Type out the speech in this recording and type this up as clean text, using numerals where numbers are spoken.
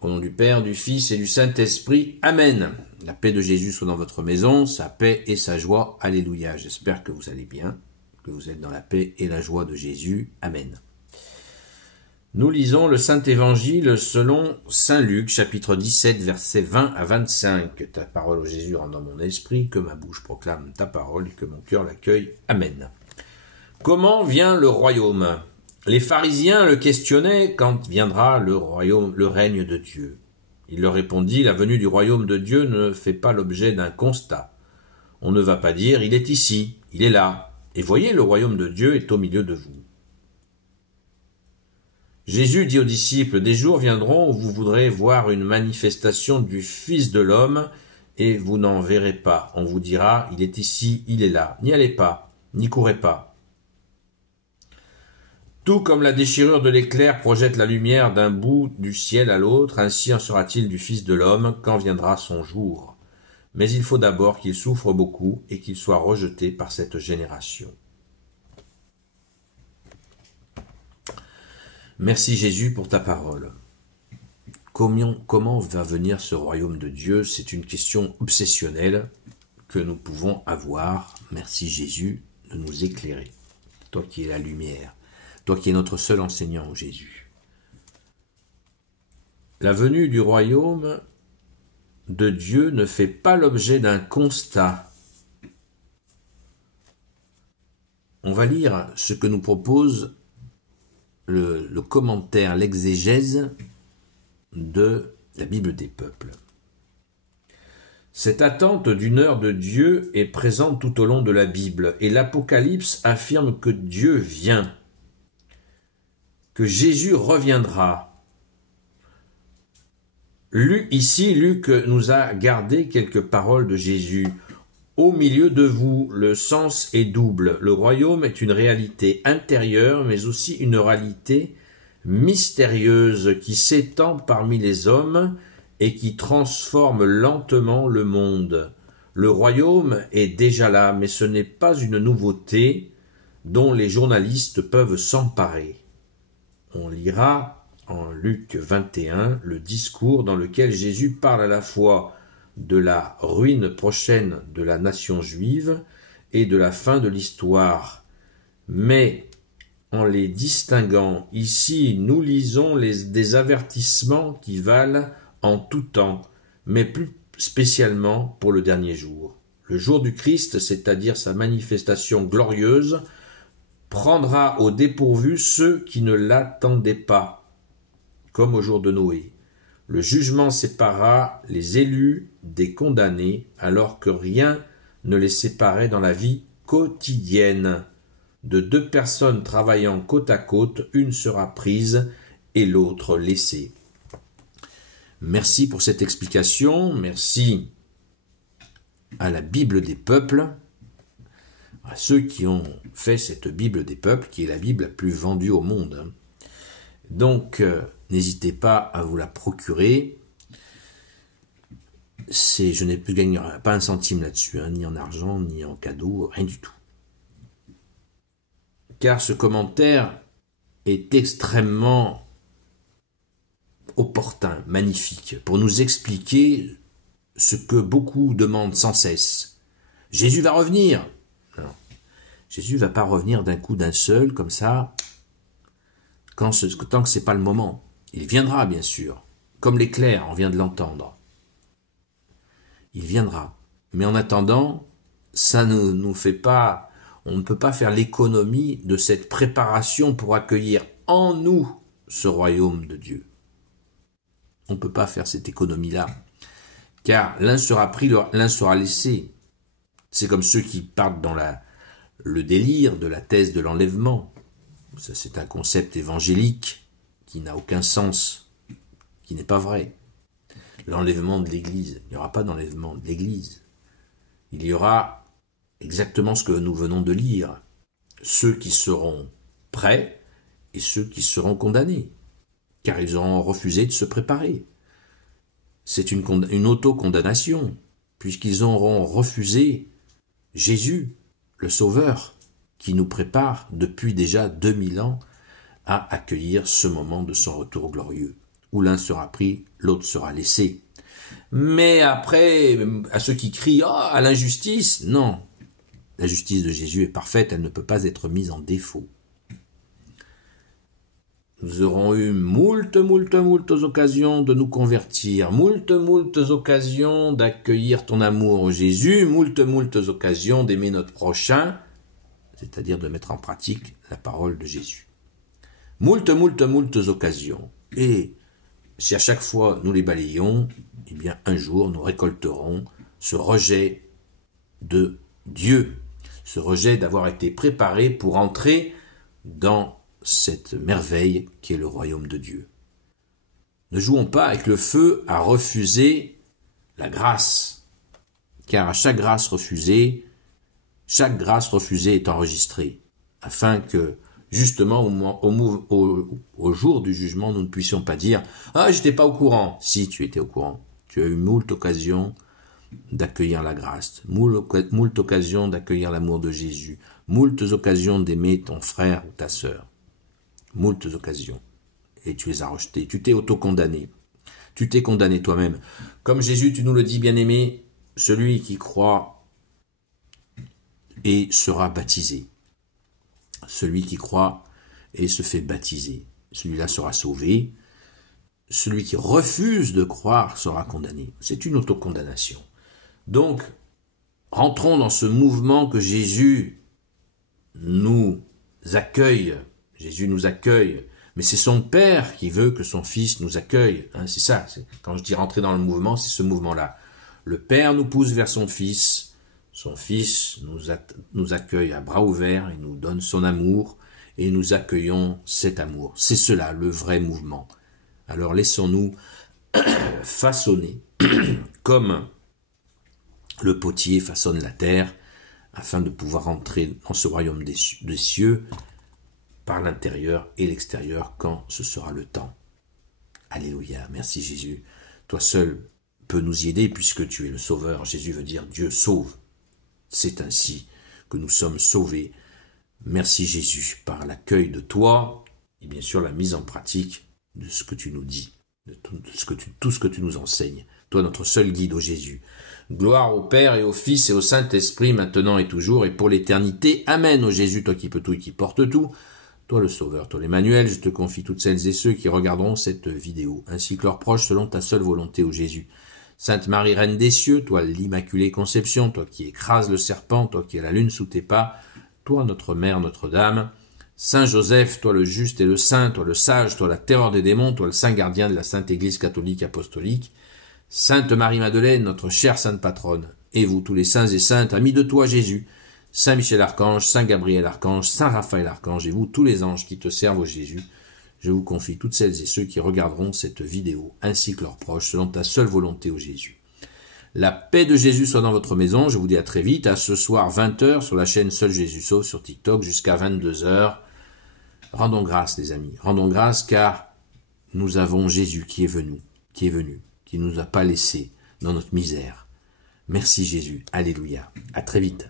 Au nom du Père, du Fils et du Saint-Esprit. Amen. La paix de Jésus soit dans votre maison, sa paix et sa joie. Alléluia. J'espère que vous allez bien, que vous êtes dans la paix et la joie de Jésus. Amen. Nous lisons le Saint-Évangile selon Saint Luc, chapitre 17, versets 20 à 25. Ta parole, ô Jésus, rentre dans mon esprit, que ma bouche proclame ta parole et que mon cœur l'accueille. Amen. Comment vient le royaume ? Les pharisiens le questionnaient quand viendra le royaume, le règne de Dieu. Il leur répondit, la venue du royaume de Dieu ne fait pas l'objet d'un constat. On ne va pas dire, il est ici, il est là, et voyez, le royaume de Dieu est au milieu de vous. Jésus dit aux disciples, des jours viendront où vous voudrez voir une manifestation du Fils de l'homme, et vous n'en verrez pas. On vous dira, il est ici, il est là. N'y allez pas, n'y courez pas. Tout comme la déchirure de l'éclair projette la lumière d'un bout du ciel à l'autre, ainsi en sera-t-il du Fils de l'homme quand viendra son jour. Mais il faut d'abord qu'il souffre beaucoup et qu'il soit rejeté par cette génération. Merci Jésus pour ta parole. Comment va venir ce royaume de Dieu? C'est une question obsessionnelle que nous pouvons avoir. Merci Jésus de nous éclairer. Toi qui es la lumière. Toi qui es notre seul enseignant, Jésus. La venue du royaume de Dieu ne fait pas l'objet d'un constat. On va lire ce que nous propose le commentaire, l'exégèse de la Bible des peuples. Cette attente d'une heure de Dieu est présente tout au long de la Bible, et l'Apocalypse affirme que Dieu vient, que Jésus reviendra. Luc nous a gardé quelques paroles de Jésus. Au milieu de vous, le sens est double. Le royaume est une réalité intérieure, mais aussi une réalité mystérieuse qui s'étend parmi les hommes et qui transforme lentement le monde. Le royaume est déjà là, mais ce n'est pas une nouveauté dont les journalistes peuvent s'emparer. On lira en Luc 21 le discours dans lequel Jésus parle à la fois de la ruine prochaine de la nation juive et de la fin de l'histoire. Mais en les distinguant, ici nous lisons des avertissements qui valent en tout temps, mais plus spécialement pour le dernier jour. Le jour du Christ, c'est-à-dire sa manifestation glorieuse, prendra au dépourvu ceux qui ne l'attendaient pas, comme au jour de Noé. Le jugement séparera les élus des condamnés, alors que rien ne les séparait dans la vie quotidienne. De deux personnes travaillant côte à côte, une sera prise et l'autre laissée. Merci pour cette explication, merci à la Bible des peuples, à ceux qui ont fait cette Bible des peuples, qui est la Bible la plus vendue au monde. Donc, n'hésitez pas à vous la procurer. Je n'ai plus gagné pas un centime là-dessus, ni en argent, ni en cadeau, rien du tout. Car ce commentaire est extrêmement opportun, magnifique, pour nous expliquer ce que beaucoup demandent sans cesse. Jésus va revenir. Non. Jésus ne va pas revenir d'un coup d'un seul, comme ça, tant que ce n'est pas le moment. Il viendra, bien sûr, comme l'éclair, on vient de l'entendre. Il viendra. Mais en attendant, ça ne nous fait pas, on ne peut pas faire l'économie de cette préparation pour accueillir en nous ce royaume de Dieu. On ne peut pas faire cette économie-là, car l'un sera pris, l'un sera laissé. C'est comme ceux qui partent dans le délire de la thèse de l'enlèvement. Ça, c'est un concept évangélique qui n'a aucun sens, qui n'est pas vrai. L'enlèvement de l'Église, il n'y aura pas d'enlèvement de l'Église. Il y aura exactement ce que nous venons de lire. Ceux qui seront prêts et ceux qui seront condamnés, car ils auront refusé de se préparer. C'est une auto-condamnation, puisqu'ils auront refusé Jésus, le Sauveur, qui nous prépare depuis déjà 2000 ans à accueillir ce moment de son retour glorieux. où l'un sera pris, l'autre sera laissé. Mais après, à ceux qui crient « Ah, à l'injustice !» Non, la justice de Jésus est parfaite, elle ne peut pas être mise en défaut. Nous aurons eu moult occasions de nous convertir, moult occasions d'accueillir ton amour, Jésus, moult occasions d'aimer notre prochain, c'est-à-dire de mettre en pratique la parole de Jésus. Moult occasions. Et si à chaque fois nous les balayons, eh bien un jour nous récolterons ce rejet de Dieu, ce rejet d'avoir été préparé pour entrer dans cette merveille qui est le royaume de Dieu. Ne jouons pas avec le feu à refuser la grâce, car à chaque grâce refusée est enregistrée, afin que, justement, au jour du jugement, nous ne puissions pas dire « Ah, j'étais pas au courant !» Si, tu étais au courant. Tu as eu moult occasions d'accueillir la grâce, moult occasions d'accueillir l'amour de Jésus, moult occasions d'aimer ton frère ou ta sœur. Moultes occasions, et tu les as rejetées, tu t'es auto-condamné, tu t'es condamné toi-même. Comme Jésus, tu nous le dis, bien-aimé, celui qui croit et sera baptisé. Celui qui croit et se fait baptiser, celui-là sera sauvé. Celui qui refuse de croire sera condamné. C'est une autocondamnation. Donc, rentrons dans ce mouvement que Jésus nous accueille. Jésus nous accueille, mais c'est son Père qui veut que son Fils nous accueille. Hein, c'est ça, quand je dis rentrer dans le mouvement, c'est ce mouvement-là. Le Père nous pousse vers son Fils nous accueille à bras ouverts et nous donne son amour, et nous accueillons cet amour. C'est cela, le vrai mouvement. Alors laissons-nous façonner comme le potier façonne la terre, afin de pouvoir entrer dans ce royaume des cieux, par l'intérieur et l'extérieur quand ce sera le temps. Alléluia, merci Jésus. Toi seul peux nous y aider puisque tu es le Sauveur. Jésus veut dire Dieu sauve. C'est ainsi que nous sommes sauvés. Merci Jésus par l'accueil de toi et bien sûr la mise en pratique de ce que tu nous dis, de tout ce que tu nous enseignes. Toi notre seul guide, ô Jésus. Gloire au Père et au Fils et au Saint-Esprit maintenant et toujours et pour l'éternité. Amen, ô Jésus, toi qui peux tout et qui porte tout. Toi le Sauveur, toi l'Emmanuel, je te confie toutes celles et ceux qui regarderont cette vidéo, ainsi que leurs proches selon ta seule volonté, ô Jésus. Sainte Marie, Reine des cieux, toi l'Immaculée Conception, toi qui écrases le serpent, toi qui as la lune sous tes pas, toi notre Mère Notre-Dame, Saint Joseph, toi le juste et le saint, toi le sage, toi la terreur des démons, toi le saint gardien de la Sainte Église catholique apostolique, Sainte Marie-Madeleine, notre chère sainte patronne, et vous tous les saints et saintes, amis de toi Jésus, Saint Michel Archange, Saint Gabriel Archange, Saint Raphaël Archange, et vous tous les anges qui te servent, ô Jésus, je vous confie toutes celles et ceux qui regarderont cette vidéo, ainsi que leurs proches, selon ta seule volonté, ô Jésus. La paix de Jésus soit dans votre maison, je vous dis à très vite, à ce soir 20h sur la chaîne Seul Jésus Sauve sur TikTok jusqu'à 22h. Rendons grâce les amis, rendons grâce car nous avons Jésus qui est venu, qui ne nous a pas laissés dans notre misère. Merci Jésus, alléluia, à très vite.